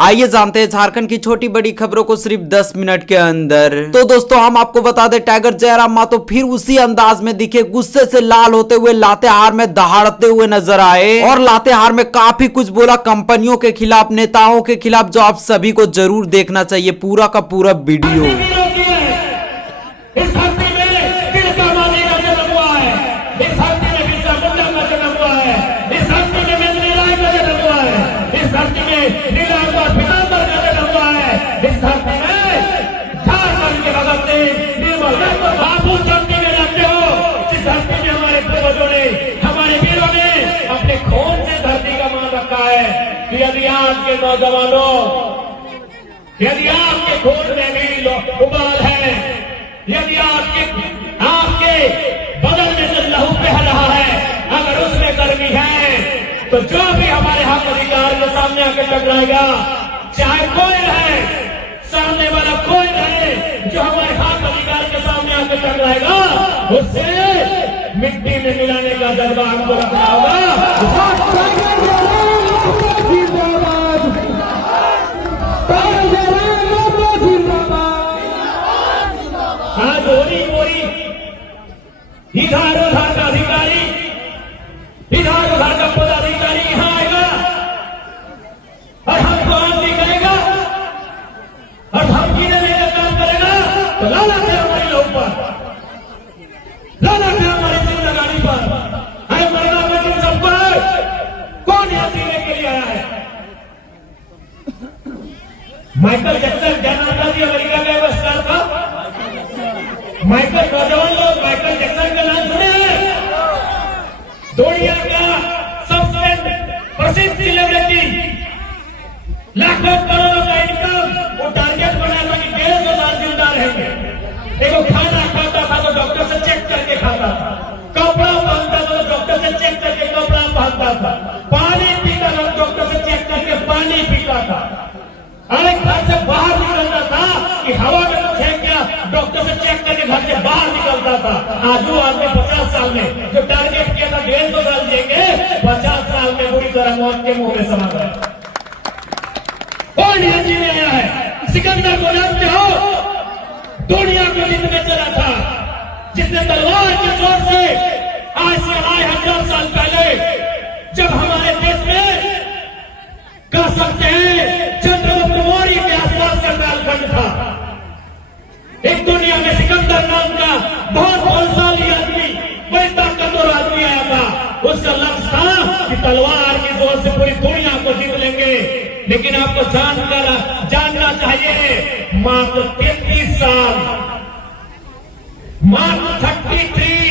आइए जानते हैं झारखंड की छोटी बड़ी खबरों को सिर्फ 10 मिनट के अंदर। तो दोस्तों हम आपको बता दें, टाइगर जयराम मातो फिर उसी अंदाज में दिखे, गुस्से से लाल होते हुए लातेहार में दहाड़ते हुए नजर आए और लातेहार में काफी कुछ बोला कंपनियों के खिलाफ, नेताओं के खिलाफ, जो आप सभी को जरूर देखना चाहिए पूरा का पूरा वीडियो। यदि आपके नौजवानों, यदि आपके खून में भी उबाल है, यदि आपके बदल में जो लहू बह रहा है, अगर उसमें गर्मी है, तो जो भी हमारे हक अधिकार के सामने आकर टकराएगा, चाहे कोई रहे, सामने वाला कोई रहे, जो हमारे हक अधिकार के सामने आकर टकराएगा, उससे मिट्टी में मिलाने का जज्बा हमको रखना होगा। इधर उधर का अधिकारी, इधर उधर का पदाधिकारी यहां आएगा और हमको आग दिखाएगा और धमकी देने का काम करेगा, तो लानत है हमारे लोग पर, लानत है हमारी जिंदगानी पर, अरे मरना मत सब पर। कौन यहां जीने के लिए आया है? माइकल जैक्सन जानता थी अमेरिका का वो स्टार था। माइकल, नौजवान लोग माइकल जैक्सन का नाम सुने हैं? दुनिया का सबसे प्रसिद्ध सेलिब्रिटी, लाखों करोड़ों का इनकम, वो टारगेट बनाया था कि 150 साल जिंदा रहेंगे। देखो, खाना खाता था तो डॉक्टर से चेक करके खाता था, कपड़ा पहनता था तो डॉक्टर से चेक करके कपड़ा पहनता था, पानी पीता था तो डॉक्टर से चेक करके पानी पीता था, अरे घर से बाहर निकलता था कि हवा में कुछ है क्या, डॉक्टर से चेक करके घर से बाहर निकलता था। आज वो आदमी 50 साल में जो टारगेट किया था 150 साल जिएंगे, 50 साल में बुरी तरह मौत के मुंह में समा गया। कौन यह जीने आया है? सिकंदर को जानते हो? दुनिया को जीतने चला था, जिसने तलवार के जोर से आज से 1000 साल पहले, जब हमारे देश में कह सकते हैं चंद्रगुप्त मौर्य के आसपास का कालखंड था, एक दुनिया में सिकंदर नाम का बहुत बलशाली आदमी, बड़ी ताकतवर आदमी आया था। उसका लक्ष्य था कि तलवार की जोर से पूरी दुनिया को जीत लेंगे। लेकिन आपको जानना चाहिए, मात्र 33 साल, मात्र 33,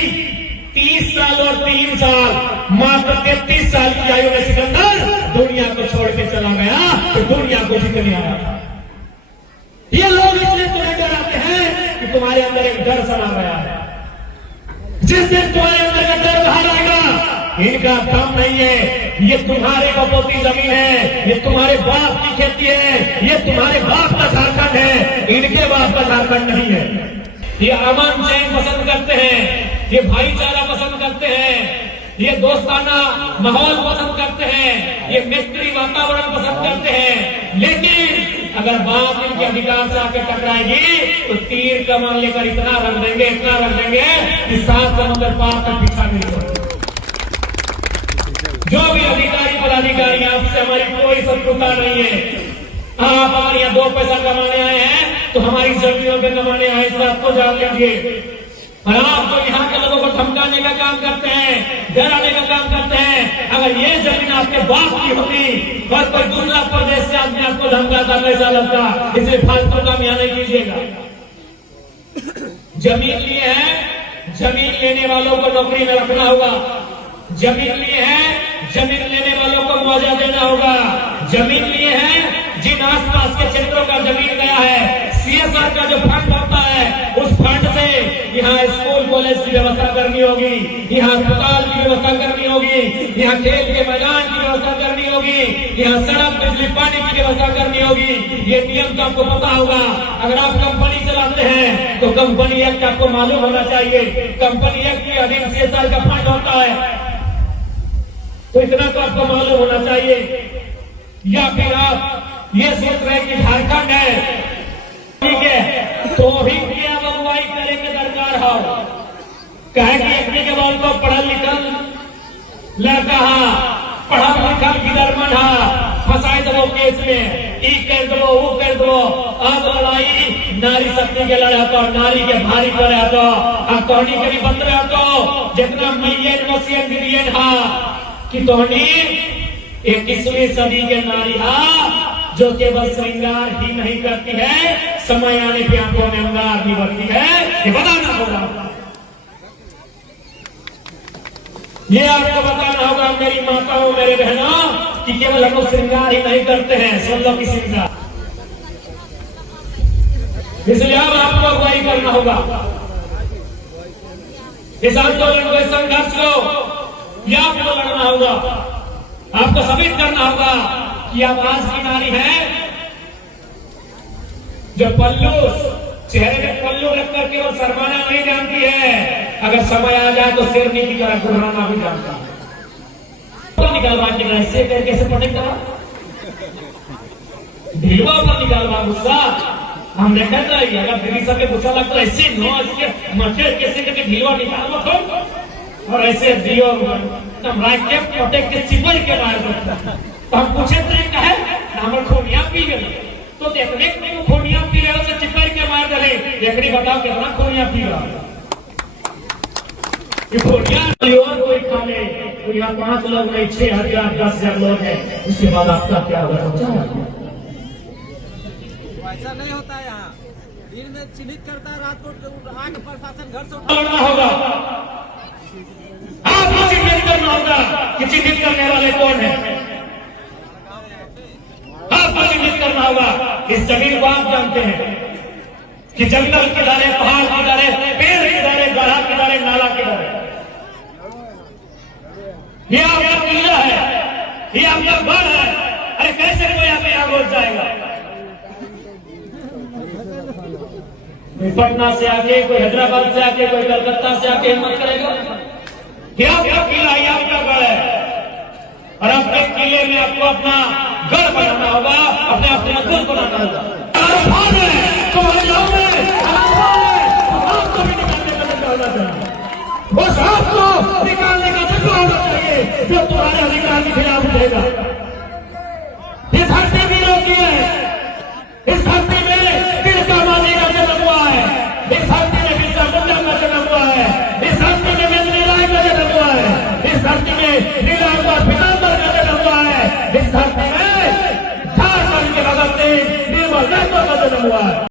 30 साल और 3 साल, मात्र 33 साल की आयु में सिकंदर दुनिया को छोड़ के चला गया, तो दुनिया को जीतने आया था। ये लोग इसलिए तुम्हें डराते हैं कि तुम्हारे अंदर एक डर समा गया है। जिस दिन तुम्हारे अंदर का डर बाहर आएगा, इनका काम नहीं है, ये तुम्हारे बपोती जमीन है, ये तुम्हारे बाप की खेती है, ये तुम्हारे बाप का झारखंड है, इनके बाप का झारखंड नहीं है। ये अमन चैन पसंद करते हैं, ये भाईचारा पसंद करते हैं, ये दोस्ताना माहौल पसंद करते हैं, ये मैत्री वातावरण पसंद करते हैं। लेकिन अगर बात इनके अधिकार से आके टकराएगी तो तीर कमान लेकर इतना रख देंगे, इतना रख देंगे कि 7 समुद्र पार तक पीछा नहीं छोड़ेंगे। जो भी अधिकारी पदाधिकारी, आपसे हमारी कोई शत्रुता नहीं है। आप हमारे यहाँ 2 पैसा कमाने आए हैं तो हमारी जमीनों पे कमाने आए, इस बात को जान लीजिए। और आप जो यहाँ के लोगों को धमकाने का काम करते हैं, डराने का काम करते हैं, अगर ये जमीन आपके बाप की होती और कोई दूसरा प्रदेश से आदमी आपको धमकाता, कैसा लगता? इसलिए फालतू काम यहाँ नहीं कीजिएगा। जमीन लिए है, जमीन लेने वालों को नौकरी में रखना होगा। जमीन लिए है, जमीन लेने वालों को मुआवजा देना होगा। जमीन लिए है, जिन आसपास के क्षेत्रों का जमीन गया है, सीएसआर का जो फंड होता है, उस फंड से यहाँ स्कूल कॉलेज की व्यवस्था करनी होगी, यहाँ अस्पताल की व्यवस्था करनी होगी, यहाँ खेल के मैदान की व्यवस्था करनी होगी, यहाँ सड़क, बिजली, पानी की व्यवस्था करनी होगी। ये नियम तो आपको पता होगा। अगर आप कंपनी चलाते हैं तो कंपनी एक्ट आपको मालूम होना चाहिए। कंपनी एक्ट के अधीन सीएसआर का फंड होता है, तो इतना तो आपको मालूम होना चाहिए। या फिर आप ये सोच रहे कि झारखंड है, ठीक है, तो भी क्या अगुवाई करे के दरकार हो। कहे कि अपने के बाल को पढ़ल लिखल लड़का हा, पढ़ल लिखल गिदरमन हा, फंसाई दो केस में, ई कर दो वो कर दो। अब लड़ाई नारी शक्ति के लड़े तो नारी के भारी करे तो तोहनी के भी बंद रहे तो जितना मिलियन मसियन बिलियन हा कि तोहनी 21वीं सदी के नारी हा जो केवल श्रृंगार ही नहीं करती है, समय आने पे आंखों में अंगार भी बढ़ती है, ये बताना होगा। ये आपको बताना होगा मेरी माताओं मेरे बहनों कि केवल हम लोग श्रृंगार ही नहीं करते हैं, सुन लो की श्रृंगार। इसलिए अब आपको अगुवाई करना होगा इस आंदोलन को, इस संघर्ष को, यह आपको लड़ना होगा, आपको साबित करना होगा कि आप आज की नारी है जो पल्लू चेहरे में पल्लू रख करके वो शर्माना नहीं जानती है, अगर समय आ जाए तो शेरनी की तरह घुराना भी जानता है। तो निकालवा के ऐसे करके से पटक दवा ढीलवा पर निकालवा गुस्सा हम देखते हैं। अगर दिल्ली सब गुस्सा लगता है ऐसे नो मचे कैसे करके ढीलवा निकालवा तो और ऐसे दियो एकदम रात के पटक के चिपड़ के मार सकता। तो हम पूछे थे कहे हमर खोनिया पी गए तो देखने को खोनिया पी रहे से चिपड़ के मार दे। देखनी बताओ कितना खोनिया पी रहा खोनिया कोई खाने तो यहाँ 5 लोग नहीं 6,000 10,000 लोग हैं, उसके बाद आपका क्या होगा? ऐसा नहीं होता है। यहाँ दिन में चिन्हित करता है, रात को आग प्रशासन घर से लड़ना होगा। आपको चिन्हित करना होगा कि चिन्हित करने वाले कौन है। आपको चिन्हित करना होगा। इस जमीन को आप जानते हैं कि जंगल किनारे, पहाड़ किनारे, पेड़ किनारे, गढ़ा किनारे, नाला किनारे, ये आपका किला है, ये आपका घर है। अरे कैसे कोई आप यहाँ घुस जाएगा? कोई पटना से आके, कोई हैदराबाद से आके, कोई कलकत्ता से आके हिम्मत करेगा? क्या आपका किला, ये आपका गढ़ है और अपने किले में आपको अपना गढ़ बनाना होगा, अपने दुख बनाना होगा। बस आपको निकालने का जज्बा होना चाहिए जो तुम्हारे अधिकार के खिलाफ उठेगा। ये धरती वीरों की है, इस धरती में तिलका मांझी का जन्म हुआ है, इस धरती में बिरसा मुंडा का जन्म हुआ है, इस धरती में नंदिनी राय का जन्म हुआ है, इस धरती में नीलांबर पीतांबर का जन्म हुआ है, इस धरती में झारखंड के भगत सिंह निर्मल यादव का जन्म हुआ है।